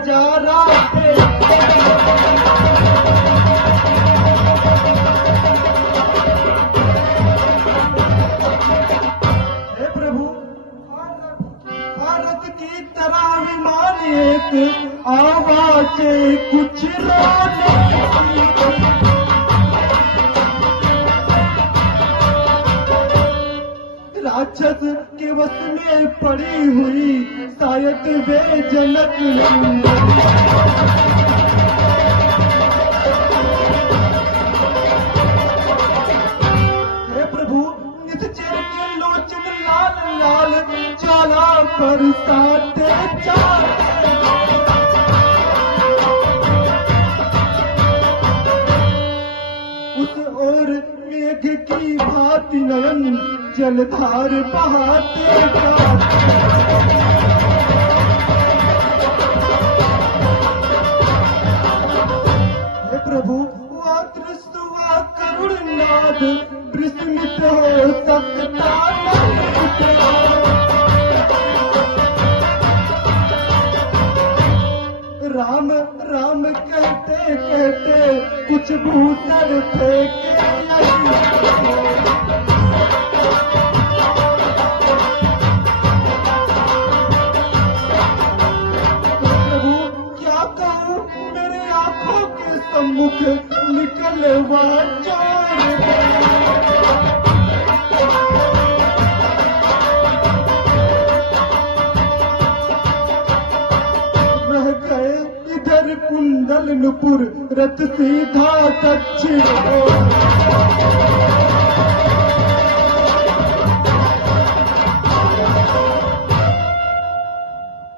नजारा हे प्रभु, भारत की तरह विमान एक आवाज कुछ रोने राक्षस के वश में पड़ी हुई शायद वे जनक हे प्रभु, निश्चर के लोचन लाल लाल ज्वाला बरसाते चार उस ओर मेघ की भांति नयन जलधार बहाते हे प्रभु, हुआ दृष्ट हुआ करुण नाद विस्मित हो सकता राम राम कहते कहते कुछ भूतर फेंके मुख निकलवा रह गए इधर कुंडल नुपुर रथ सीधा दक्षिण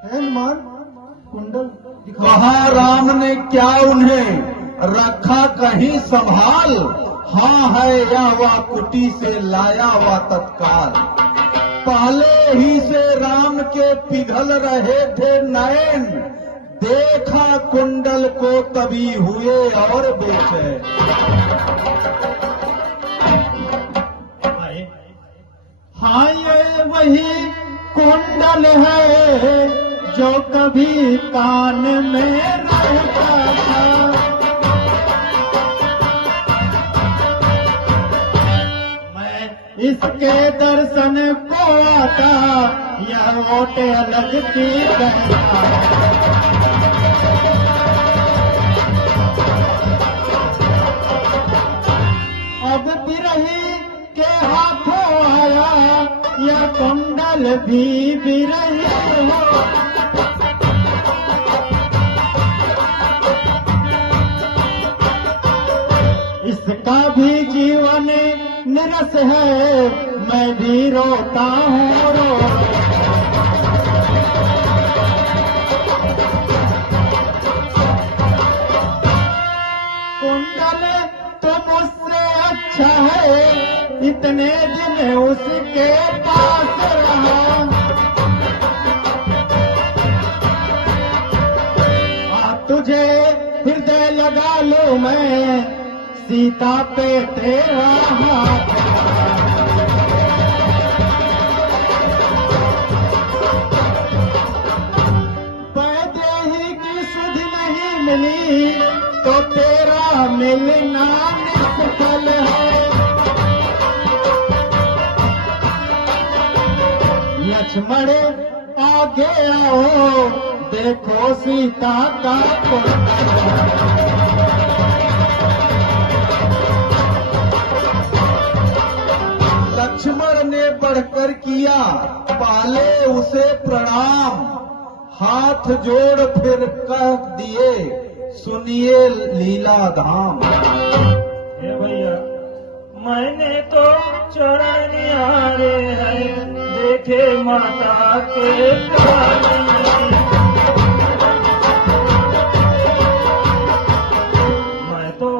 हनुमान कुंडल कहा राम ने क्या उन्हें रखा कहीं संभाल, हाँ है या वह कुटी से लाया हुआ तत्काल। पहले ही से राम के पिघल रहे थे नयन, देखा कुंडल को तभी हुए और बेचैन। हाँ ये वही कुंडल है जो कभी कान में रहता था, इसके दर्शन को आता यह ओटे अलग की कहता। अब बिरही के हाथों आया यह कुंडल भी बिरही हो, इसका भी जीवन निरस है, मैं भी रोता हूँ रो। कुंडल तो मुझसे अच्छा है, इतने दिन उसके पास रहा, तुझे हृदय लगा लो मैं सीता पे तेरा हाथ। वैदेही की सुध नहीं मिली तो तेरा मिलना निष्फल है, लक्ष्मण आगे आओ देखो सीता का लक्ष्मण ने बढ़कर किया पहले उसे प्रणाम, हाथ जोड़ फिर कह दिए सुनिए लीला धाम। हे भैया, मैंने तो चरण निहारे हैं, देखे माता के प्यार। मैं तो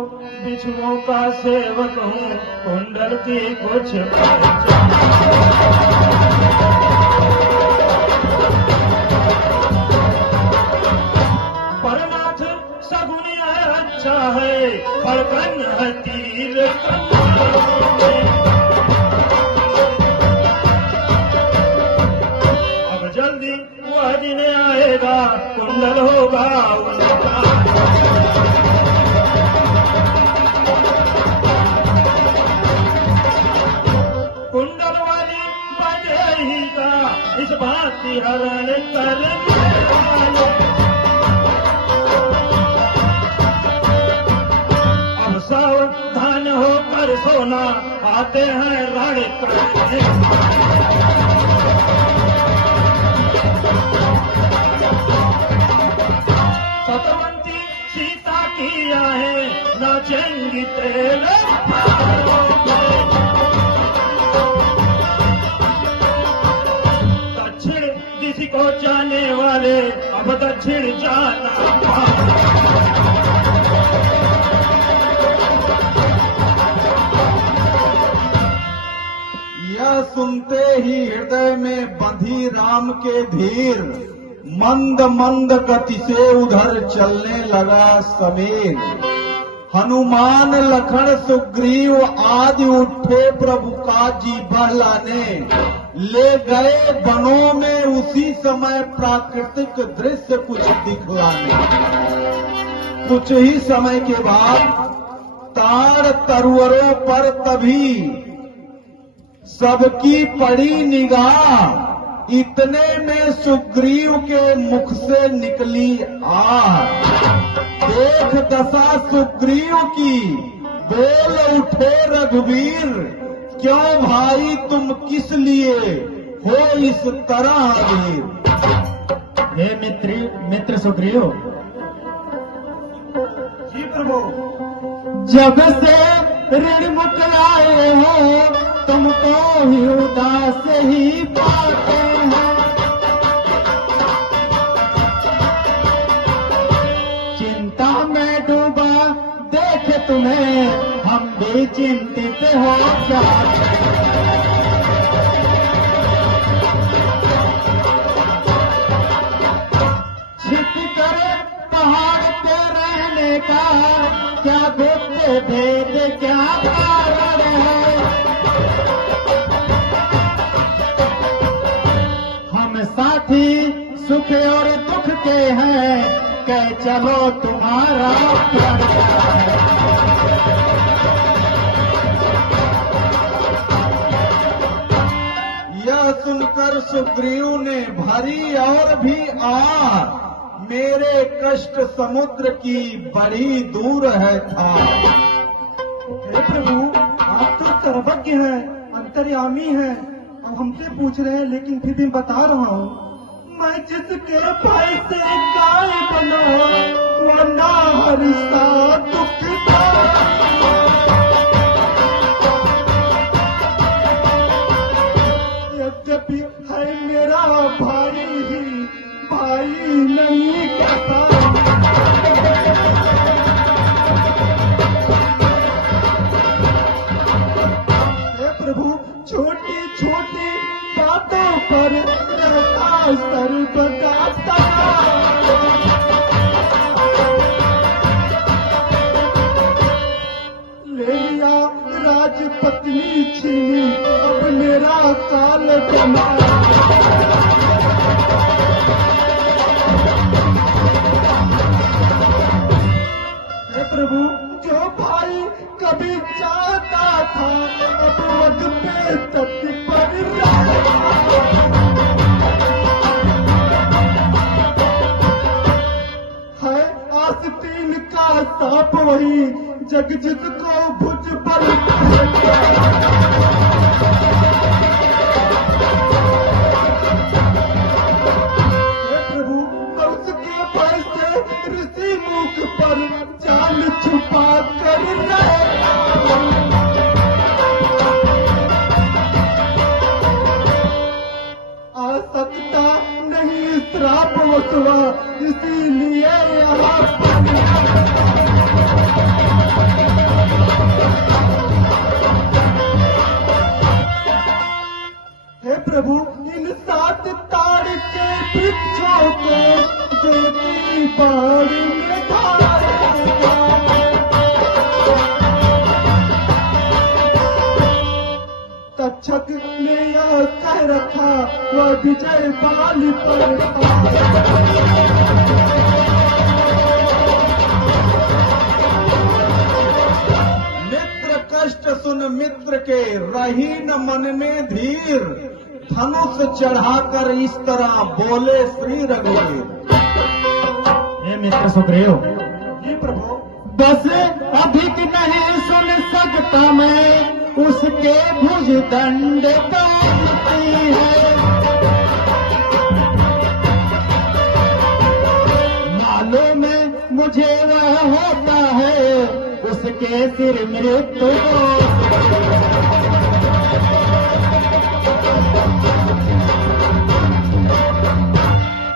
बिच्छुओं का सेवक हूँ, कुंडल की कुछ पहचान। परनाथ सगुनिया अच्छा है, फड़कन है तीर। अब जल्दी वह दिन आएगा, कुंडल होगा हरण करने वाले। अब सावधान होकर सोना, आते हैं रण करने। सतवंती सीता की आहें नाचेंगी तेरे पैरों में। दक्षिण दिशा को जाने वाले अब दक्षिण जाना। यह सुनते ही हृदय में बंधी राम के धीर, मंद मंद गति से उधर चलने लगा समीर। हनुमान लखन सुग्रीव आदि उठे प्रभु का जी बहलाने, ले गए वनों में उसी समय प्राकृतिक दृश्य कुछ दिखलाने। कुछ ही समय के बाद तार तरुवरों पर तभी सबकी पड़ी निगाह, इतने में सुग्रीव के मुख से निकली आह। देख दशा सुग्रीव की, बोल उठे रघुवीर, क्यों भाई तुम किस लिए हो इस तरह वीर। हे मित्र सुग्रीव, जी प्रभु। जब से ऋण मुकलाए हो, तुमको ही उदास ही पाते हैं। चिंता में डूबा देख तुम्हें, हम भी चिंतित हो जाते हैं। छिप कर पहाड़ पे रहने का क्या गुप्त भेद, क्या कारण है। हम साथी सुख और दुख के हैं, कह चलो तुम्हारा प्यार है। यह सुनकर सुग्रीव ने भरी और भी आह, मेरे कष्ट समुद्र की बड़ी दूर है था। हे प्रभु, आप तो सर्वज्ञ हैं, अंतर्यामी हैं। अब हमसे पूछ रहे हैं, लेकिन फिर भी बता रहा हूँ। मैं जिसके भाई से गाय बना, वरना हरिसा दुखदा। यद्यपि है मेरा भाई ही, भाई नहीं कहता। हे प्रभु, छोटी छोटी बातों पर रहता सर्वदा तनाव। ले लिया राजपत्नी छीनी, अब मेरा काल बना। हे प्रभु, जो भाई कभी चाहता था, अब वक्त पे तत्पर रहा। है आस्तीन का सांप वही, जग जिसको भुज पर हे प्रभु, उसके पैसे ऋषि मुख पर चाल छुपा कर रहे। आ सकता नहीं श्राप वसुआ, इसीलिए यहाँ पर। हे प्रभु, इन 7 ताड़ के वृक्षों को ज्योति बाड़ी में धारेगा। तक्षक ने यह कह रखा, वह विजय बाल पर मित्र कष्ट सुन मित्र के, रही न मन में धीर, धनुष चढ़ाकर इस तरह बोले श्री रघुवीर। हे मित्र सुग्रीव, जी प्रभु। बस अधिक नहीं सुन सकता मैं, उसके भुज दंड तोड़ती है। मालूम है मुझे वह होता है, उसके सिर मृत्यु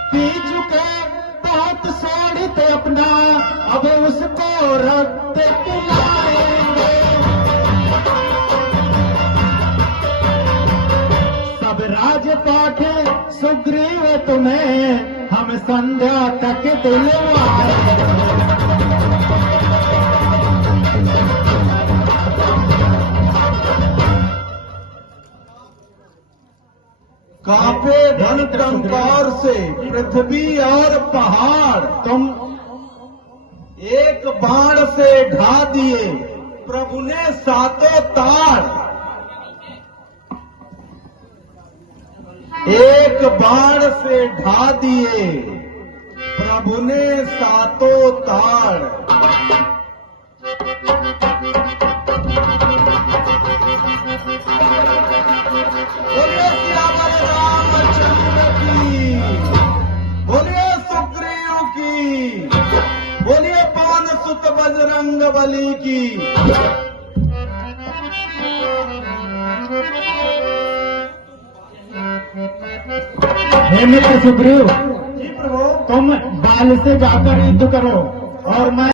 पी चुके बहुत सोड़ित अपना, अब उसको रक्त पिलाएंगे। सब राजपाट सुग्रीव तुम्हें हम संध्या तक दिलवाएंगे। कांपे धन टंकार से पृथ्वी और पहाड़, तुम एक बाण से ढा दिए प्रभु ने सातों ताड़। एक बाण से ढा दिए प्रभु ने सातों ताड़। बोलिए सियावर रामचंद्र की, बोलिए सुग्रीव की, बोलिए पवन सुत बजरंग बली की। हे मित्र सुग्रीव, जी प्रभु। तुम बाल से जाकर युद्ध करो और मैं